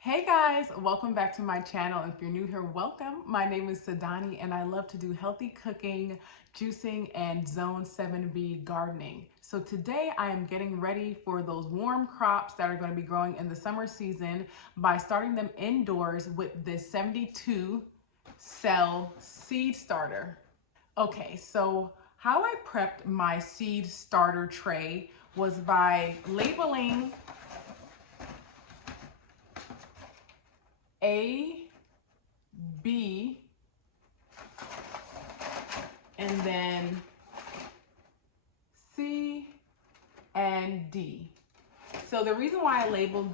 Hey guys, welcome back to my channel. If you're new here, welcome. My name is Cydanni and I love to do healthy cooking, juicing, and Zone 7B gardening. So today I am getting ready for those warm crops that are going to be growing in the summer season by starting them indoors with this 72 cell seed starter. Okay, so how I prepped my seed starter tray was by labeling A, B, and then C and D. So the reason why I labeled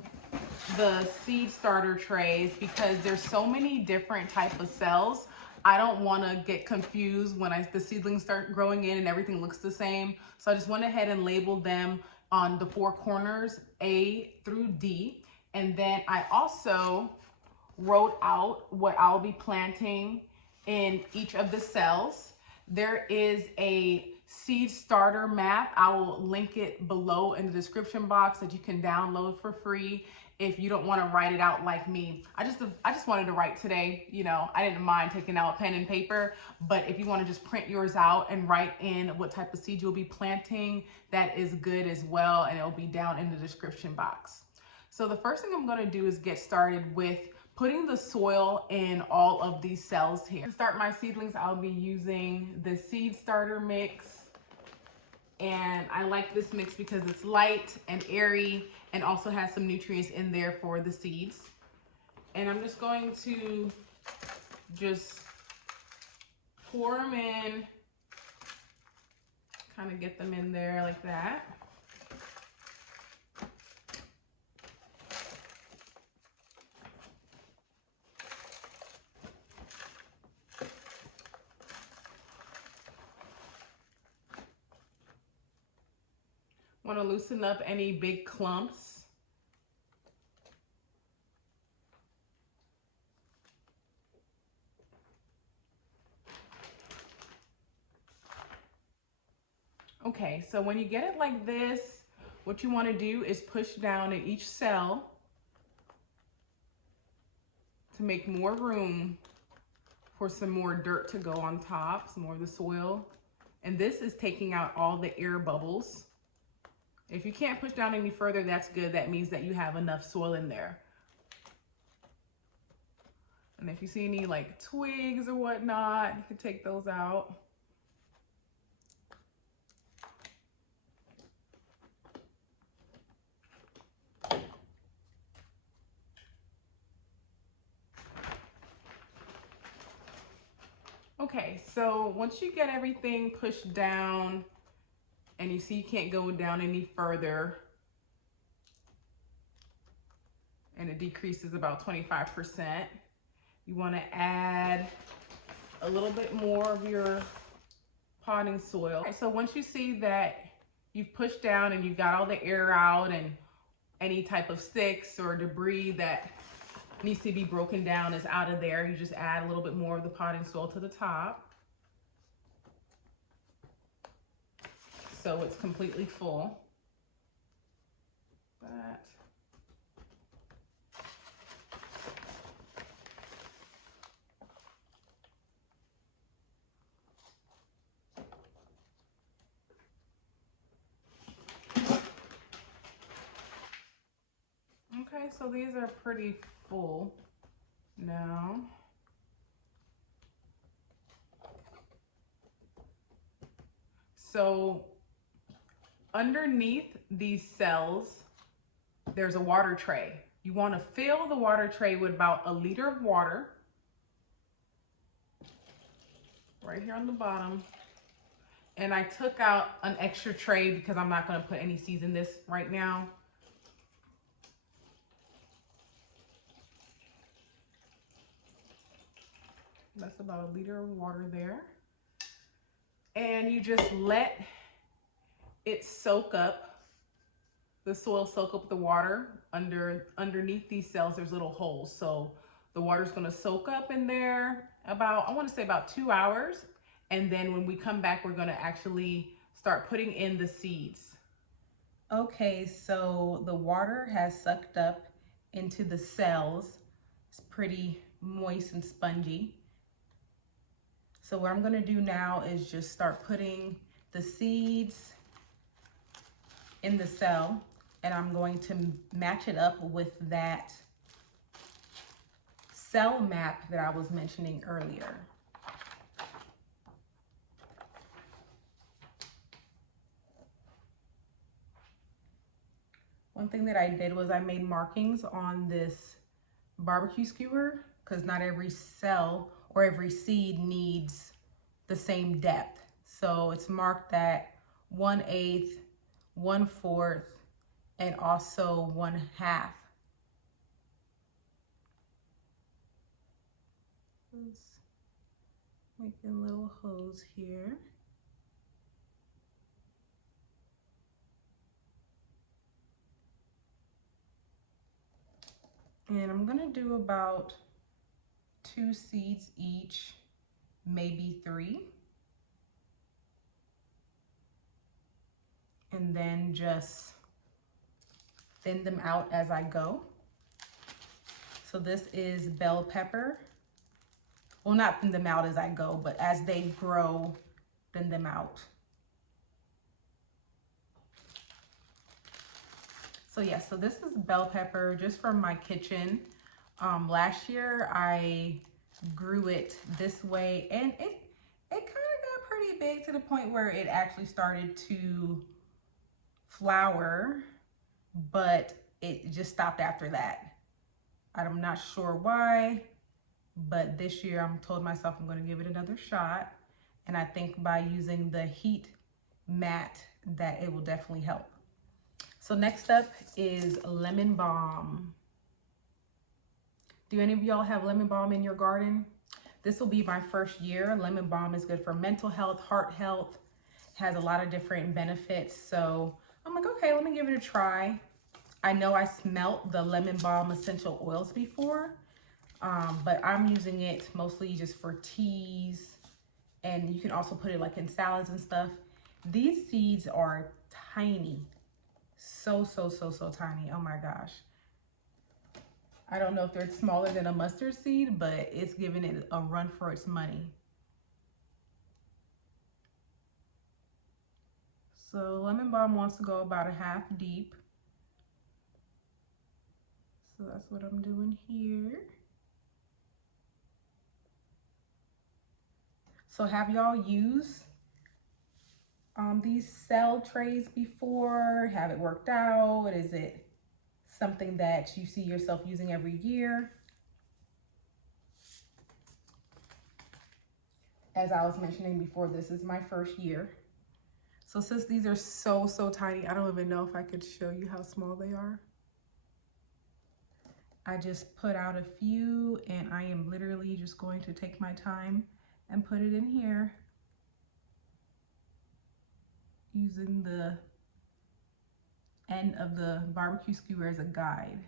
the seed starter tray is because there's so many different type of cells. I don't want to get confused when the seedlings start growing in and everything looks the same. So I just went ahead and labeled them on the four corners, A through D. And then I also wrote out what I'll be planting in each of the cells. There is a seed starter map. I will link it below in the description box that you can download for free if you don't want to write it out like me. I just wanted to write today. I didn't mind taking out pen and paper, but if you want to just print yours out and write in what type of seed you'll be planting, that is good as well, and it'll be down in the description box. So the first thing I'm going to do is get started with putting the soil in all of these cells here. To start my seedlings, I'll be using the seed starter mix. And I like this mix because it's light and airy and also has some nutrients in there for the seeds. And I'm just going to just pour them in, kind of get them in there like that. Want to loosen up any big clumps. Okay, so when you get it like this, what you want to do is push down in each cell to make more room for some more dirt to go on top, some more of the soil. And this is taking out all the air bubbles. If you can't push down any further, that's good. That means that you have enough soil in there. And if you see any like twigs or whatnot, you can take those out. Okay, so once you get everything pushed down and you see you can't go down any further, and it decreases about 25%, you want to add a little bit more of your potting soil. Okay, so once you see that you've pushed down and you've got all the air out and any type of sticks or debris that needs to be broken down is out of there, you just add a little bit more of the potting soil to the top so it's completely full. That. Okay, so these are pretty full now. So underneath these cells, there's a water tray. You want to fill the water tray with about a liter of water right here on the bottom. And I took out an extra tray because I'm not going to put any seeds in this right now. That's about a liter of water there. And you just let it soak up, the soil soak up the water. Underneath these cells, there's little holes. So the water's gonna soak up in there about, I wanna say about 2 hours. And then when we come back, we're gonna actually start putting in the seeds. Okay, so the water has sucked up into the cells. It's pretty moist and spongy. So what I'm gonna do now is just start putting the seeds in the cell, and I'm going to match it up with that cell map that I was mentioning earlier. One thing that I did was I made markings on this barbecue skewer, because not every cell or every seed needs the same depth. So it's marked at 1/8, 1/4, and also 1/2. Just making little holes here. And I'm gonna do about 2 seeds each, maybe 3. And then just thin them out as I go. So this is bell pepper. Well, not thin them out as I go, but as they grow, thin them out. So yeah, so this is bell pepper just from my kitchen. Last year I grew it this way, and it kind of got pretty big to the point where it actually started to flower, but it just stopped after that. I'm not sure why, but this year I'm told myself I'm going to give it another shot, and I think by using the heat mat that it will definitely help. So next up is lemon balm. Do any of y'all have lemon balm in your garden? This will be my first year. Lemon balm is good for mental health, heart health, has a lot of different benefits. So I'm like, okay, let me give it a try. I know I smelt the lemon balm essential oils before, but I'm using it mostly just for teas, and you can also put it like in salads and stuff. These seeds are tiny. So tiny. Oh my gosh. I don't know if they're smaller than a mustard seed, but it's giving it a run for its money. So lemon balm wants to go about 1/2 deep. So that's what I'm doing here. So have y'all used these cell trays before? Have it worked out? Is it something that you see yourself using every year? As I was mentioning before, this is my first year. So since these are so tiny, I don't even know if I could show you how small they are. I just put out a few, and I am literally just going to take my time and put it in here using the end of the barbecue skewer as a guide.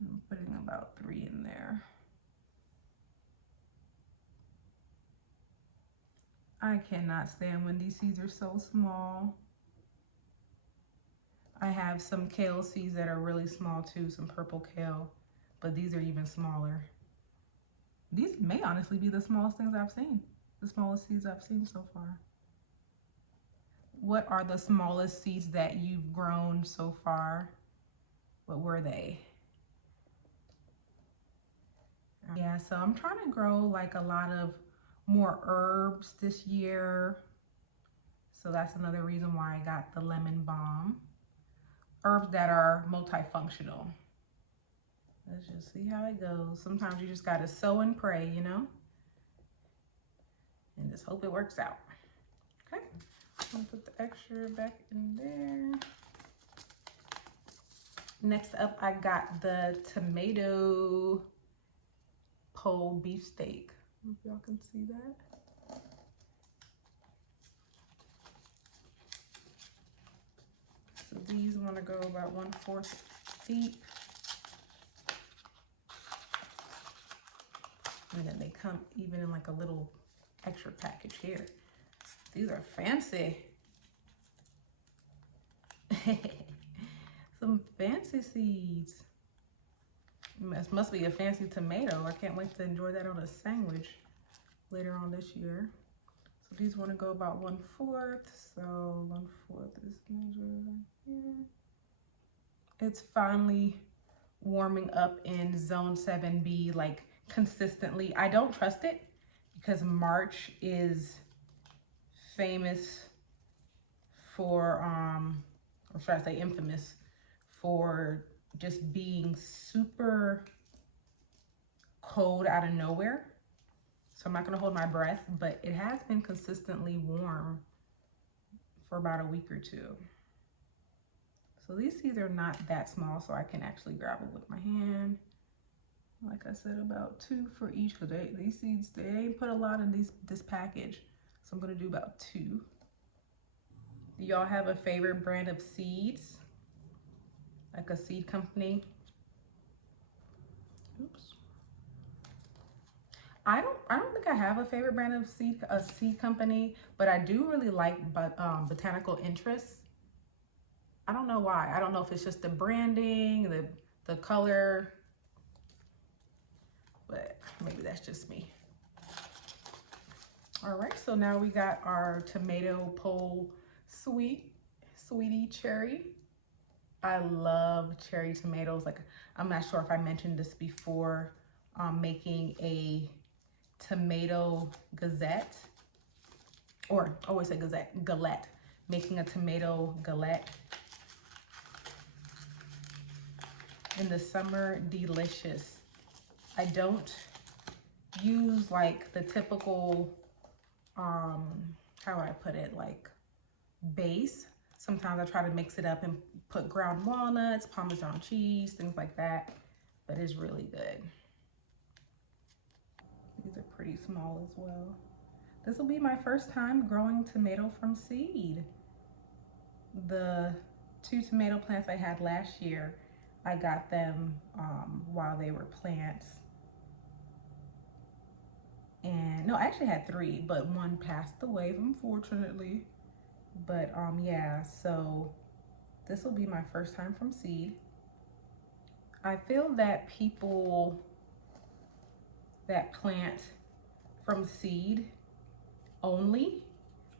I'm putting about 3 in there. I cannot stand when these seeds are so small. I have some kale seeds that are really small too, some purple kale, but these are even smaller. These may honestly be the smallest things I've seen, the smallest seeds I've seen so far. What are the smallest seeds that you've grown so far? What were they? Yeah, so I'm trying to grow like a lot of more herbs this year. So that's another reason why I got the lemon balm. Herbs that are multifunctional. Let's just see how it goes. Sometimes you just gotta sow and pray, you know? And just hope it works out. Okay, I'm gonna put the extra back in there. Next up, I got the tomato pole beefsteak. I don't know if y'all can see that. So these want to go about 1/4 deep. And then they come even in like a little extra package here. These are fancy. Some fancy seeds. This must be a fancy tomato. I can't wait to enjoy that on a sandwich later on this year. So these want to go about 1/4. So 1/4 is measure here. It's finally warming up in zone 7B like consistently. I don't trust it because March is famous for, or should I say infamous for just being super cold out of nowhere. So I'm not gonna hold my breath, but it has been consistently warm for about a week or two. So these seeds are not that small, so I can actually grab them with my hand. Like I said, about 2 for each, because these seeds, they ain't put a lot in this package. So I'm gonna do about 2. Do y'all have a favorite brand of seeds? Like a seed company? Oops. I don't think I have a favorite brand of seed company, but I do really like botanical interests. I don't know why. I don't know if it's just the branding, the color, but maybe that's just me. All right, so now we got our tomato pole sweetie cherry. I love cherry tomatoes. Like, I'm not sure if I mentioned this before, making a tomato gazette, or I always say galette, making a tomato galette in the summer, delicious. I don't use like the typical, how would I put it, like base. Sometimes I try to mix it up and put ground walnuts, Parmesan cheese, things like that, but it's really good. These are pretty small as well. This will be my first time growing tomato from seed. The 2 tomato plants I had last year, I got them while they were plants. And no, I actually had 3, but 1 passed away, unfortunately. But yeah, so this will be my first time from seed. I feel that people that plant from seed only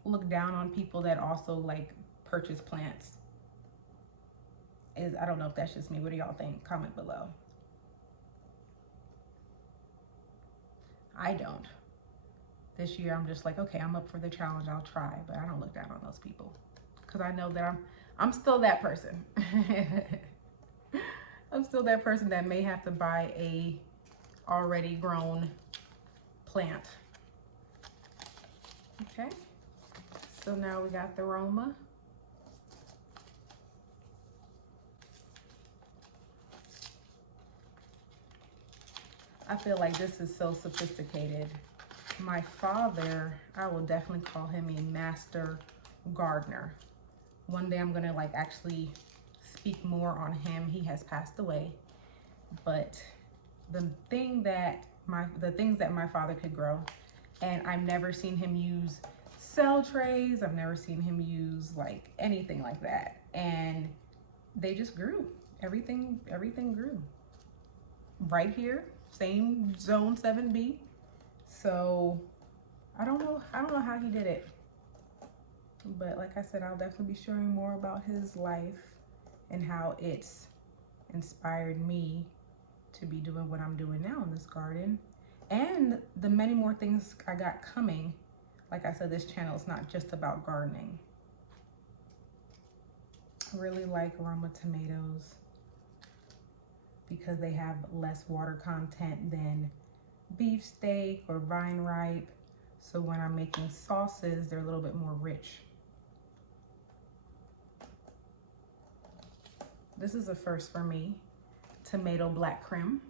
look down on people that also like purchase plants. I don't know if that's just me. What do y'all think? Comment below. I don't. This year I'm just like, okay, I'm up for the challenge, I'll try, but I don't look down on those people because I know that I'm still that person. I'm still that person that may have to buy a already grown plant. Okay, so now we got the Roma. I feel like this is so sophisticated. My father, I will definitely call him a master gardener. One day I'm gonna like actually speak more on him. He has passed away, but the things that my father could grow, and I've never seen him use cell trays. I've never seen him use like anything like that, and they just grew. Everything grew right here, same zone 7B. So I don't know how he did it, but like I said, I'll definitely be sharing more about his life and how it's inspired me to be doing what I'm doing now in this garden, and the many more things I got coming. Like I said, this channel is not just about gardening. I really like Roma tomatoes because they have less water content than beefsteak or vine ripe. So when I'm making sauces, they're a little bit more rich. This is a first for me, tomato black creme.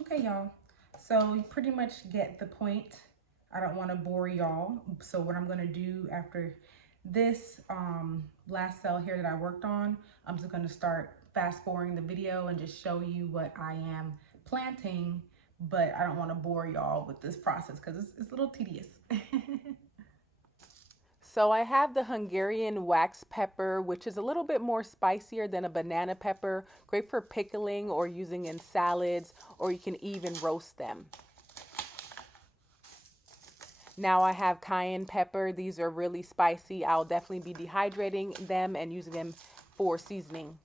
Okay, y'all, so you pretty much get the point. I don't want to bore y'all. So what I'm gonna do after this last cell here that I worked on, I'm just gonna start fast forwarding the video and just show you what I am planting, but I don't want to bore y'all with this process because it's a little tedious. So I have the Hungarian wax pepper, which is a little bit more spicier than a banana pepper, great for pickling or using in salads, or you can even roast them. Now I have cayenne pepper. These are really spicy. I'll definitely be dehydrating them and using them for seasoning.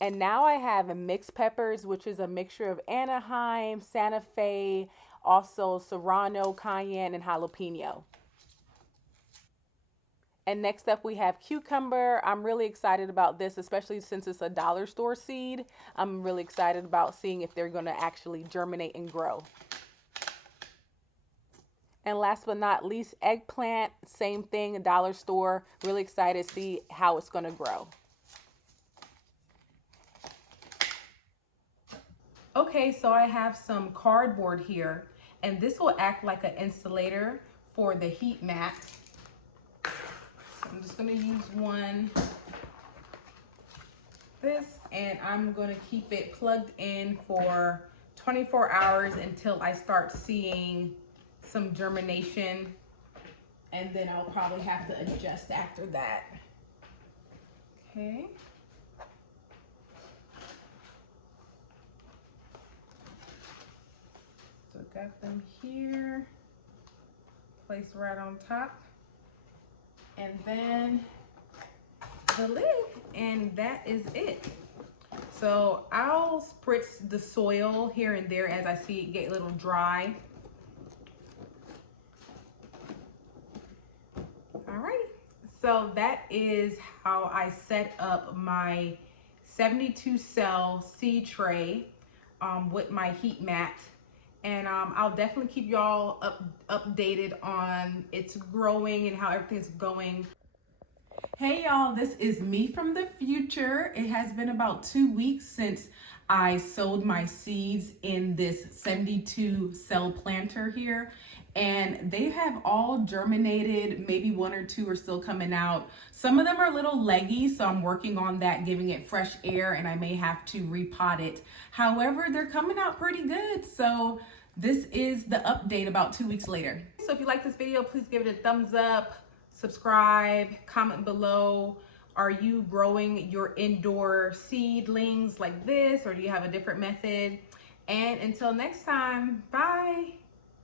And now I have mixed peppers, which is a mixture of Anaheim, Santa Fe, also Serrano, cayenne, and jalapeno. And next up we have cucumber. I'm really excited about this, especially since it's a dollar store seed. I'm really excited about seeing if they're going to actually germinate and grow. And last but not least, eggplant, same thing, a dollar store. Really excited to see how it's going to grow. Okay, so I have some cardboard here, and this will act like an insulator for the heat mat. So I'm just going to use one, this, and I'm going to keep it plugged in for 24 hours until I start seeing some germination, and then I'll probably have to adjust after that. Okay. So got them here, place right on top, and then the lid, and that is it. So I'll spritz the soil here and there as I see it get a little dry. All right, so that is how I set up my 72 cell seed tray with my heat mat. And I'll definitely keep y'all updated on its growing and how everything's going. Hey y'all, this is me from the future. It has been about 2 weeks since I sowed my seeds in this 72 cell planter here, and they have all germinated. Maybe one or two are still coming out. Some of them are a little leggy, so I'm working on that, giving it fresh air, and I may have to repot it. However, they're coming out pretty good, so this is the update about 2 weeks later. So if you like this video, please give it a thumbs up, subscribe, comment below. Are you growing your indoor seedlings like this, or do you have a different method? And until next time, bye.